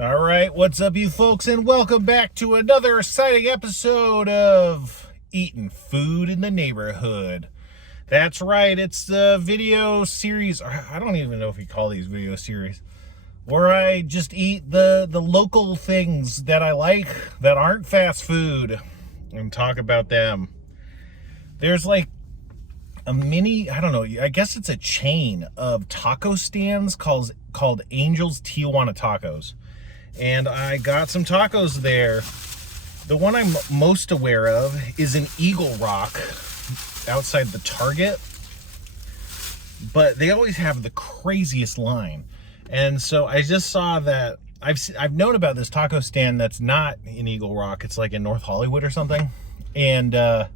All right, what's up, you folks, and welcome back to another exciting episode of Eating Food in the Neighborhood. That's right, it's the video series. I don't even know if you call these video series, where I just eat the local things that I like that aren't fast food and talk about them. There's like a mini, I don't know, I guess it's a chain of taco stands called Angel's Tijuana Tacos. And I got some tacos there. The one I'm most aware of is in Eagle Rock outside the Target. But they always have the craziest line. And so I just saw that I've known about this taco stand that's not in Eagle Rock. It's like in North Hollywood or something. And I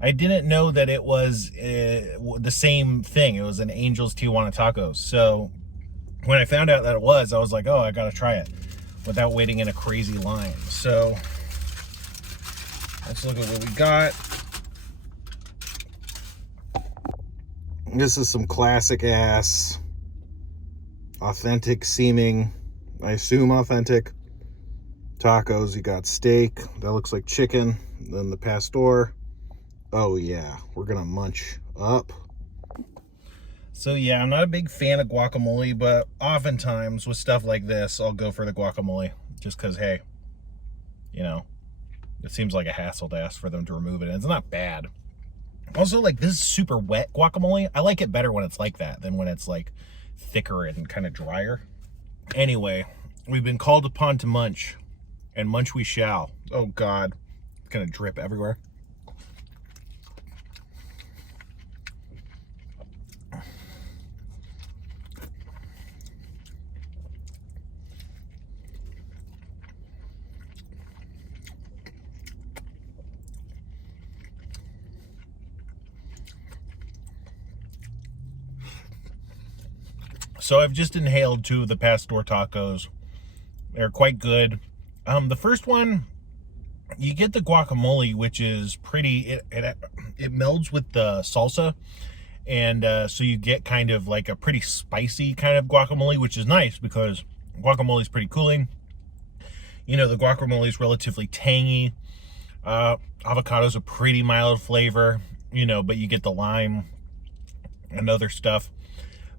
didn't know that it was the same thing. It was an Angel's Tijuana Tacos. So when I found out that it was, I was like, oh, I gotta try it without waiting in a crazy line. So let's look at what we got. This is some classic ass, authentic seeming, I assume authentic tacos. You got steak, that looks like chicken, then the pastor. Oh yeah, we're gonna munch up. So yeah, I'm not a big fan of guacamole, but oftentimes with stuff like this, I'll go for the guacamole just because, hey, you know, it seems like a hassle to ask for them to remove it, and it's not bad. Also, like, this is super wet guacamole. I like it better when it's like that than when it's like thicker and kind of drier. Anyway, we've been called upon to munch, and munch we shall. Oh God, it's gonna drip everywhere. So I've just inhaled two of the pastor tacos. They're quite good. The first one, you get the guacamole, which is pretty, it melds with the salsa. And so you get kind of like a pretty spicy kind of guacamole, which is nice because guacamole is pretty cooling. You know, the guacamole is relatively tangy. Avocado's a pretty mild flavor, you know, but you get the lime and other stuff.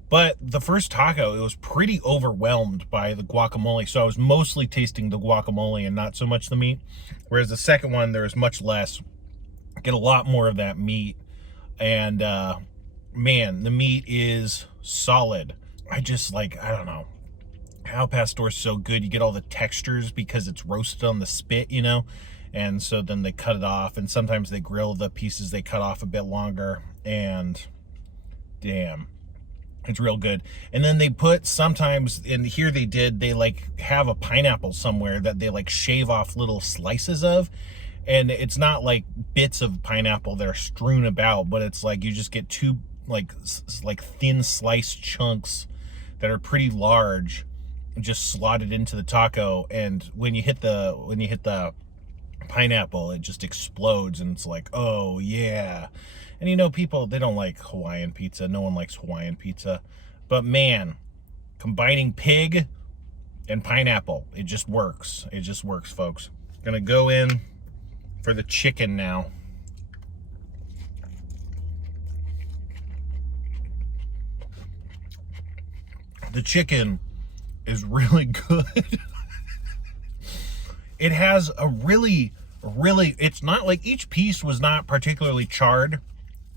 But the first taco, it was pretty overwhelmed by the guacamole. So I was mostly tasting the guacamole and not so much the meat. Whereas the second one, there was much less. Get a lot more of that meat. And man, the meat is solid. I just like, I don't know. Al Pastor's so good. You get all the textures because it's roasted on the spit, you know. And so then they cut it off. And sometimes they grill the pieces they cut off a bit longer. And damn. It's real good. And then they put sometimes, and here they like have a pineapple somewhere that they like shave off little slices of. And it's not like bits of pineapple that are strewn about, but it's like you just get two like thin sliced chunks that are pretty large, just slotted into the taco. And when you hit the pineapple, it just explodes, and it's like, oh yeah. And you know, people, they don't like Hawaiian pizza. No one likes Hawaiian pizza. But man, combining pig and pineapple, it just works. It just works, folks. Gonna go in for the chicken now. The chicken is really good. It has a really, it's not like each piece was not particularly charred.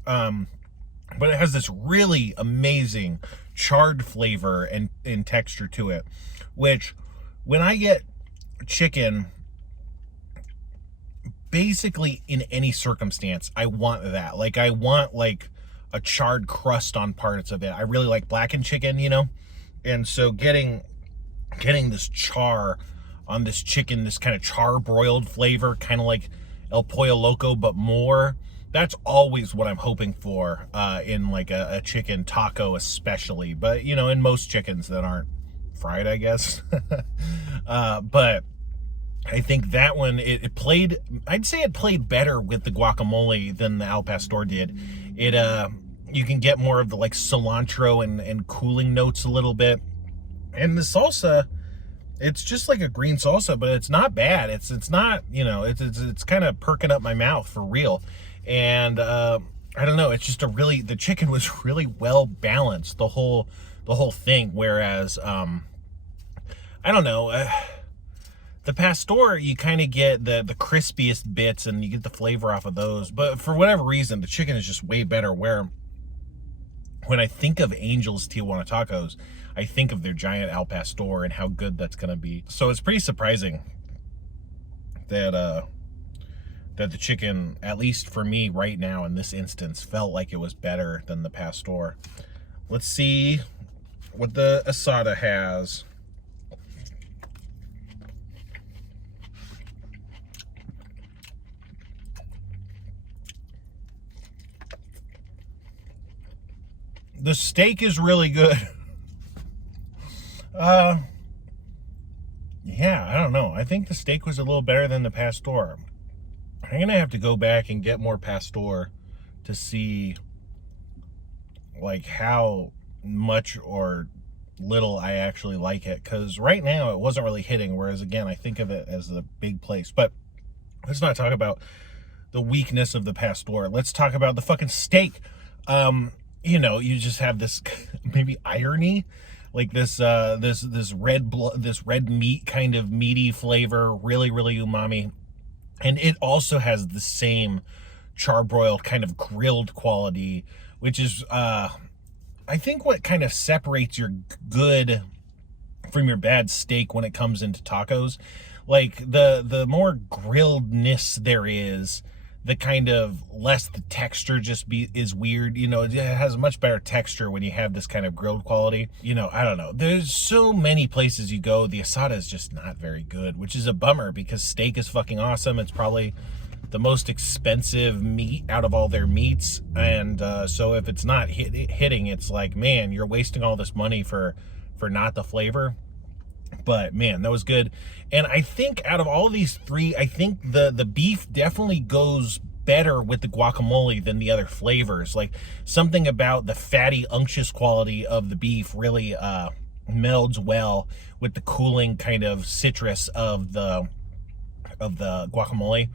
But it has this really amazing charred flavor and texture to it, which when I get chicken, basically in any circumstance, I want that. Like, I want like a charred crust on parts of it. I really like blackened chicken, you know? And so getting this char on this chicken, this kind of char broiled flavor, kind of like El Pollo Loco, but more. That's always what I'm hoping for in like a chicken taco especially. But, you know, in most chickens that aren't fried, I guess. But I think that one, it played, I'd say it played better with the guacamole than the Al Pastor did. You can get more of the like cilantro and cooling notes a little bit. And the salsa, It's just like a green salsa, but it's not bad. It's not, you know, it's kind of perking up my mouth for real. And I don't know, it's just the chicken was really well balanced, the whole thing. Whereas I don't know, the pastor, you kind of get the crispiest bits and you get the flavor off of those. But for whatever reason, the chicken is just way better. Where when I think of Angel's Tijuana Tacos, I think of their giant al pastor and how good that's going to be. So it's pretty surprising that that the chicken, at least for me right now in this instance, felt like it was better than the pastor. Let's see what the asada has. The steak is really good. Yeah, I don't know. I think the steak was a little better than the pastor. I'm gonna have to go back and get more pastor to see like how much or little I actually like it, because right now it wasn't really hitting, whereas again I think of it as a big place. But let's not talk about the weakness of the pastor. Let's talk about the fucking steak. You know, you just have this maybe irony, like this red meat, kind of meaty flavor, really umami, and it also has the same charbroiled kind of grilled quality, which is I think what kind of separates your good from your bad steak when it comes into tacos. Like the more grilledness there is, the kind of less the texture is weird. You know, it has a much better texture when you have this kind of grilled quality. You know, I don't know. There's so many places you go, the asada is just not very good, which is a bummer because steak is fucking awesome. It's probably the most expensive meat out of all their meats. And so if it's not hitting, it's like, man, you're wasting all this money for not the flavor. But man, that was good. And I think out of all these three, I think the beef definitely goes better with the guacamole than the other flavors. Like something about the fatty, unctuous quality of the beef really melds well with the cooling kind of citrus of the guacamole.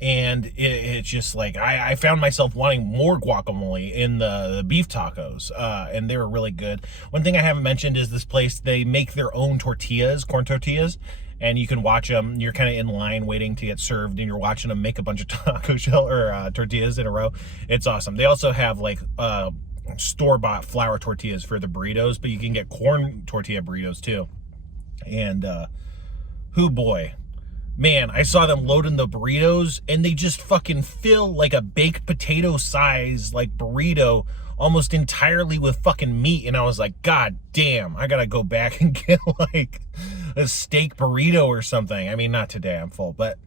And it's just like, I found myself wanting more guacamole in the beef tacos, and they were really good. One thing I haven't mentioned is this place, they make their own tortillas, corn tortillas, and you can watch them. You're kind of in line waiting to get served, and you're watching them make a bunch of taco shell or tortillas in a row. It's awesome. They also have like store-bought flour tortillas for the burritos, but you can get corn tortilla burritos too. And hoo boy. Man, I saw them loading the burritos and they just fucking fill like a baked potato size like burrito almost entirely with fucking meat. And I was like, God damn, I gotta go back and get like a steak burrito or something. I mean, not today, I'm full, but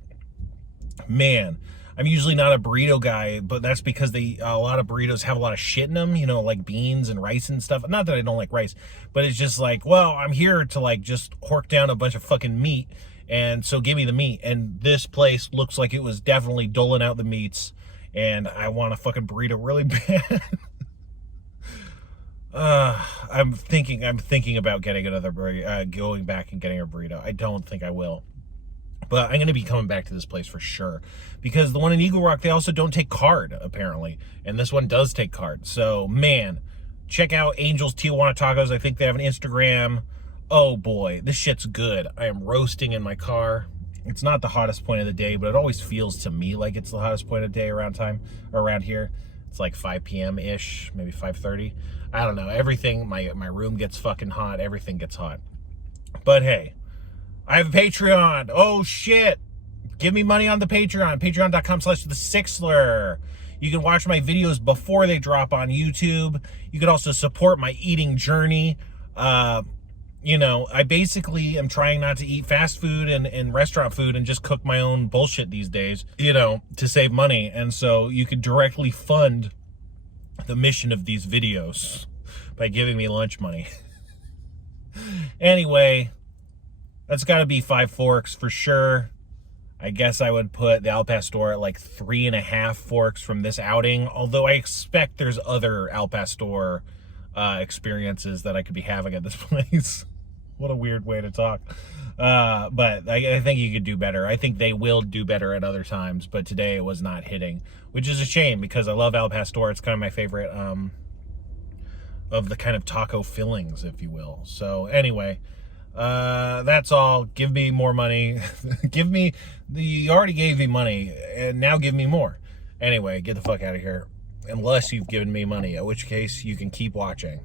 man, I'm usually not a burrito guy, but that's because a lot of burritos have a lot of shit in them, you know, like beans and rice and stuff. Not that I don't like rice, but it's just like, well, I'm here to like just hork down a bunch of fucking meat. And so give me the meat. And this place looks like it was definitely doling out the meats. And I want a fucking burrito really bad. I'm thinking about getting another burrito, going back and getting a burrito. I don't think I will. But I'm going to be coming back to this place for sure. Because the one in Eagle Rock, they also don't take card, apparently. And this one does take card. So, man, check out Angel's Tijuana Tacos. I think they have an Instagram. Oh boy, this shit's good. I am roasting in my car. It's not the hottest point of the day, but it always feels to me like it's the hottest point of the day around here. It's like 5 p.m.-ish, maybe 5:30. I don't know. Everything, my room gets fucking hot. Everything gets hot. But hey, I have a Patreon. Oh shit. Give me money on the Patreon. Patreon.com/thesixler. You can watch my videos before they drop on YouTube. You can also support my eating journey. You know, I basically am trying not to eat fast food and restaurant food and just cook my own bullshit these days, you know, to save money. And so you could directly fund the mission of these videos by giving me lunch money. Anyway, that's got to be 5 forks for sure. I guess I would put the Al Pastor at like 3.5 forks from this outing, although I expect there's other Al Pastor experiences that I could be having at this place. What a weird way to talk. But I think you could do better. I think they will do better at other times, but today it was not hitting, which is a shame because I love Al Pastor. It's kind of my favorite of the kind of taco fillings, if you will. So anyway, that's all. Give me more money. You already gave me money, and now give me more. Anyway, get the fuck out of here. Unless you've given me money, in which case you can keep watching.